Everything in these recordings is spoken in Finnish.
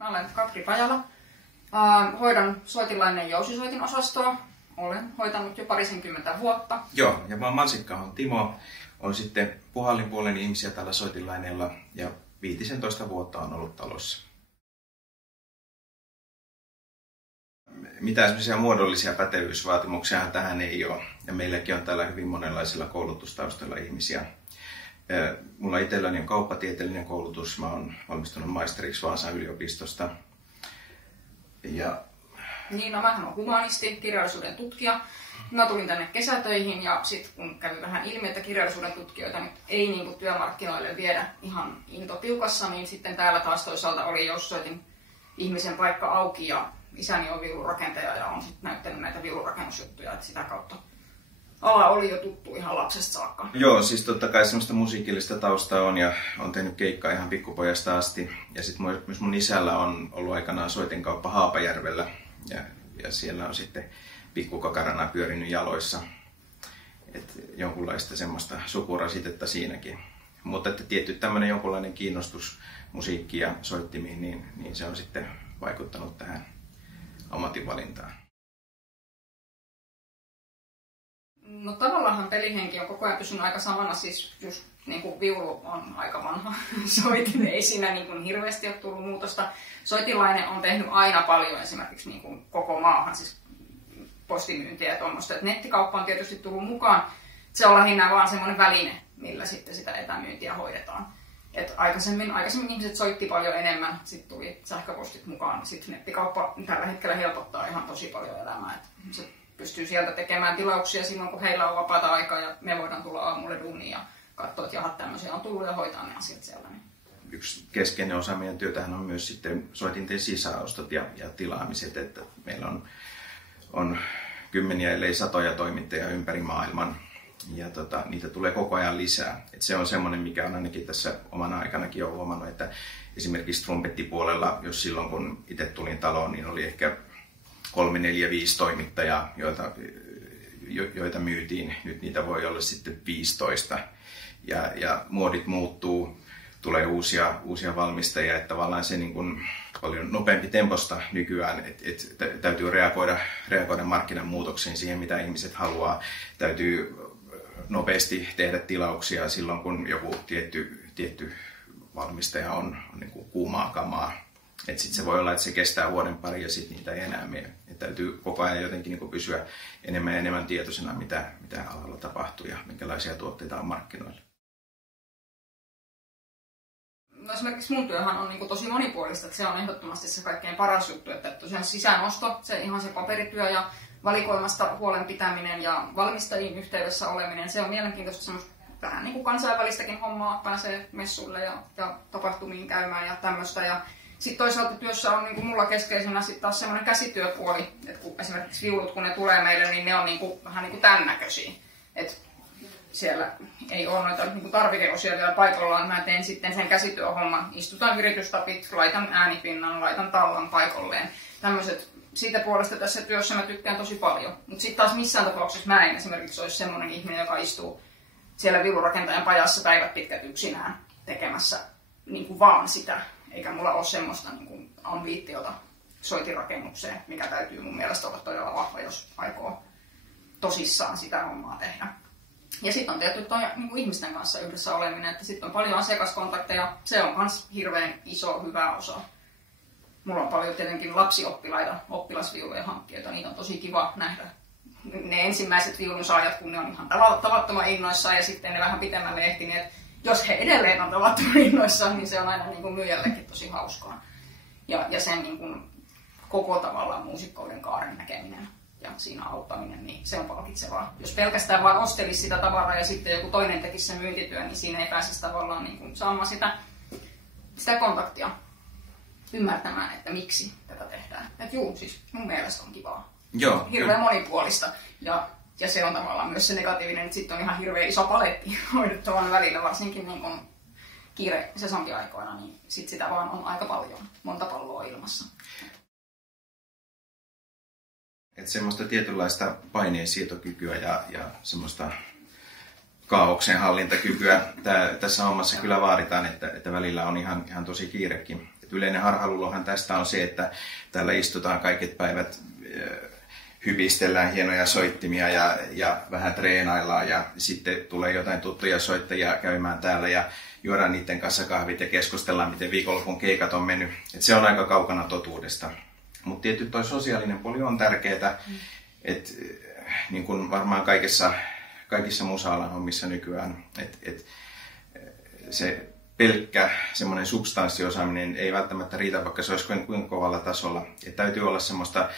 Mä olen Katri Pajala. Hoidan soitinlainen jousisoitinosastoa. Olen hoitanut jo 20 vuotta. Joo, ja mä oon Mansikka-ahon Timo. Olen sitten puhallinpuolen ihmisiä tällä soitinlaineella ja 15 vuotta on ollut talossa. Mitään semmoisia muodollisia pätevyysvaatimuksia tähän ei ole. Ja meilläkin on täällä hyvin monenlaisilla koulutustaustoilla ihmisiä. Mulla itselläni on kauppatieteellinen koulutus. Mä oon valmistunut maisteriksi Vaasan yliopistosta. Mähän olen humanisti, kirjallisuuden tutkija. Mä tulin tänne kesätöihin ja sitten kun kävi vähän ilmi, että kirjallisuuden tutkijoita nyt ei työmarkkinoille viedä ihan intotiukassa, niin sitten täällä taas toisaalta oli jousisoitin ihmisen paikka auki ja isäni on viulurakentaja ja on sitten näyttänyt näitä viulurakennusjuttuja, että sitä kautta ala oli jo tuttu ihan lapsesta saakka. Joo, siis totta kai semmoista musiikillista taustaa on ja on tehnyt keikkaa ihan pikkupojasta asti. Ja sitten myös mun isällä on ollut aikanaan soitinkauppa Haapajärvellä ja siellä on sitten pikkukakarana pyörinyt jaloissa. Et jonkunlaista semmoista sukurasitetta siinäkin. Mutta että tietty tämmöinen jonkunlainen kiinnostus musiikkiin ja soittimiin, niin se on sitten vaikuttanut tähän ammatinvalintaan. No tavallaan pelihenki on koko ajan pysynyt aika samana, siis just niin kuin viulu on aika vanha soitin, ei siinä niin kuin hirveästi ole tullut muutosta. Soitinlainen on tehnyt aina paljon esimerkiksi niin kuin koko maahan, siis postimyyntiä ja tuommoista. Nettikauppa on tietysti tullut mukaan, se on lähinnä vaan semmoinen väline, millä sitten sitä etämyyntiä hoidetaan. Et aikaisemmin ihmiset soitti paljon enemmän, sitten tuli sähköpostit mukaan, sitten nettikauppa tällä hetkellä helpottaa ihan tosi paljon elämää. Et se pystyy sieltä tekemään tilauksia silloin, kun heillä on vapaata aikaa ja me voidaan tulla aamulle duuniin ja katsoa, että jahat tämmöisiä on tullut ja hoitaa ne asiat siellä. Yksi keskeinen osa meidän työtähän on myös sitten soitinten sisäostot ja tilaamiset, että meillä on kymmeniä ellei satoja toimittajia ympäri maailman ja niitä tulee koko ajan lisää. Et se on semmoinen, mikä on ainakin tässä omana aikanakin jo huomannut, että esimerkiksi trumpettipuolella, jos silloin kun itse tulin taloon, niin oli ehkä 3, 4, 5 toimittajaa, joita myytiin. Nyt niitä voi olla sitten 15. Ja muodit muuttuu, tulee uusia valmistajia, että tavallaan se niin kuin paljon nopeampi temposta nykyään, että täytyy reagoida markkinan muutoksiin siihen, mitä ihmiset haluaa. Täytyy nopeasti tehdä tilauksia silloin, kun joku tietty valmistaja on niin kuin kuumaa kamaa. Että sitten se voi olla, että se kestää vuoden pari ja sitten niitä ei enää mene. Et täytyy koko ajan jotenkin niin kuin pysyä enemmän ja enemmän tietoisena, mitä alalla tapahtuu ja minkälaisia tuotteita on markkinoilla. No esimerkiksi mun työhän on niin kuin tosi monipuolista, että se on ehdottomasti se kaikkein paras juttu, että tosiaan sisäänosto, ihan se paperityö ja valikoimasta huolen pitäminen ja valmistajien yhteydessä oleminen, se on mielenkiintoista semmoista vähän niin kuin kansainvälistäkin hommaa, pääsee messuille ja tapahtumiin käymään ja tämmöistä. Ja sitten toisaalta työssä on niin kuin mulla keskeisenä sitten taas semmoinen käsityöpuoli, että kun esimerkiksi viulut kun ne tulee meille, niin ne on niin kuin, vähän niin kuin tämän näköisiä. Et siellä ei ole noita niin tarvikeosia vielä paikallaan. Mä teen sitten sen käsityöhomman. Istutan viritystapit, laitan äänipinnan, laitan tallan paikalleen. Tämmöiset siitä puolesta tässä työssä mä tykkään tosi paljon. Mutta sitten taas missään tapauksessa mä en esimerkiksi olisi semmoinen ihminen, joka istuu siellä viulurakentajan pajassa päivät pitkät yksinään tekemässä niin kuin vaan sitä. Eikä mulla ole semmoista niin kuin ambitiota soitirakennukseen, mikä täytyy mun mielestä olla todella vahva, jos aikoo tosissaan sitä hommaa tehdä. Ja sitten on tietysti niin kuin ihmisten kanssa yhdessä oleminen, että sitten on paljon asiakaskontakteja. Se on myös hirveän iso, hyvä osa. Mulla on paljon tietenkin lapsioppilaita, oppilasviulujen hankkijoita. Niitä on tosi kiva nähdä. Ne ensimmäiset viulunsaajat, kun ne on ihan tavattoman innoissaan ja sitten ne vähän pitemmälle ehtineet. Jos he edelleen on tavattoman innoissaan, niin se on aina niin kuin myyjällekin tosi hauskaa. Ja sen niin kuin koko tavallaan muusikkouden kaaren näkeminen ja siinä auttaminen, niin se on palkitsevaa. Jos pelkästään vaan ostelisi sitä tavaraa ja sitten joku toinen tekisi sen myyntityön, niin siinä ei pääsisi tavallaan niin kuin saamaan sitä kontaktia ymmärtämään, että miksi tätä tehdään. Että siis mun mielestä on kivaa. Joo, hirveän monipuolista. Ja se on tavallaan myös se negatiivinen, että sitten on ihan hirveän iso paletti hoidettavan välillä, varsinkin niin kun kiire-sesonkiaikoina, niin sit sitä vaan on aika paljon, monta palloa ilmassa. Että semmoista tietynlaista paineensietokykyä ja semmoista kaaoksen hallintakykyä tässä hommassa kyllä vaaditaan, että välillä on ihan tosi kiirekin. yleinen harhaluulohan tästä on se, että täällä istutaan kaiket päivät, hypistellään hienoja soittimia ja vähän treenaillaan ja sitten tulee jotain tuttuja soittajia käymään täällä ja juodaan niiden kanssa kahvit ja keskustellaan, miten viikonlopun keikat on mennyt. Et se on aika kaukana totuudesta. Mutta tietysti tuo sosiaalinen puoli on tärkeää, että niin kuin varmaan kaikissa musa-alan hommissa nykyään, että se pelkkä semmoinen substanssiosaaminen ei välttämättä riitä, vaikka se olisi kuinka kovalla tasolla. Et täytyy olla semmoista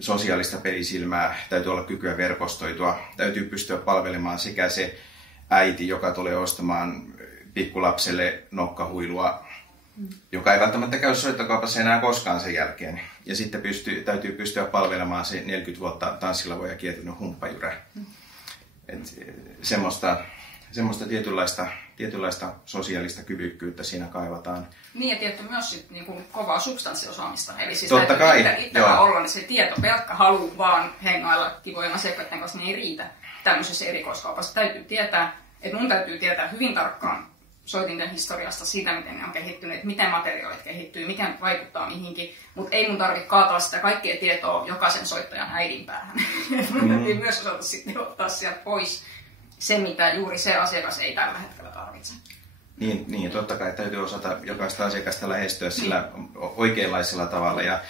sosiaalista pelisilmää, täytyy olla kykyä verkostoitua, täytyy pystyä palvelemaan sekä se äiti, joka tulee ostamaan pikkulapselle nokkahuilua, joka ei välttämättä käy soittokaupassa enää koskaan sen jälkeen. Ja sitten täytyy pystyä palvelemaan se 40 vuotta tanssilavoja kiertänyt humppajyrä. Semmoista tietynlaista sosiaalista kyvykkyyttä siinä kaivataan. Niin ja tietty myös sit, niin kuin kovaa substanssiosaamista. Eli siis totta kai, itsellä olla, niin se tieto, pelkkä halu vaan hengailla kivojen asiakkaiden kanssa, niin ei riitä tämmöisessä erikoiskaupassa. Täytyy tietää, että mun täytyy tietää hyvin tarkkaan soitinten historiasta, siitä miten ne on kehittyneet, miten materiaalit kehittyy, mikä vaikuttaa mihinkin, mutta ei mun tarvitse kaataa sitä kaikkea tietoa jokaisen soittajan äidin päähän. Mun täytyy myös osata sitten ottaa sieltä pois se, mitä juuri se asiakas ei tällä hetkellä tarvitse. Niin, totta kai täytyy osata jokaista asiakasta lähestyä sillä oikeanlaisella tavalla. Ja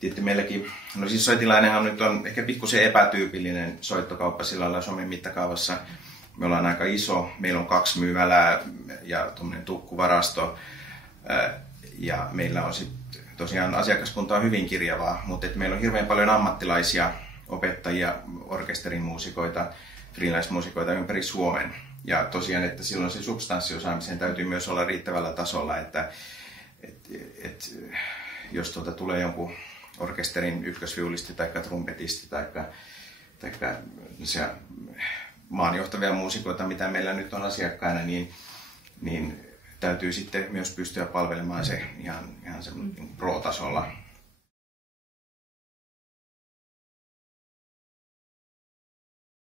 tietysti meilläkin, no siis Soitilainenhan nyt on ehkä pikkusen epätyypillinen soittokauppa sillä lailla Suomen mittakaavassa. Me ollaan aika iso, meillä on 2 myymälää ja tuommoinen tukkuvarasto. Ja meillä on sitten tosiaan asiakaskunta on hyvin kirjavaa, mutta meillä on hirveän paljon ammattilaisia opettajia, orkesterimuusikoita, freelance-muusikoita ympäri Suomen. Ja tosiaan, että silloin se substanssiosaamisen täytyy myös olla riittävällä tasolla, että jos tulee jonkun orkesterin ykkösviulisti tai trumpetisti tai maanjohtavia muusikoita, mitä meillä nyt on asiakkaina, niin täytyy sitten myös pystyä palvelemaan se ihan pro-tasolla.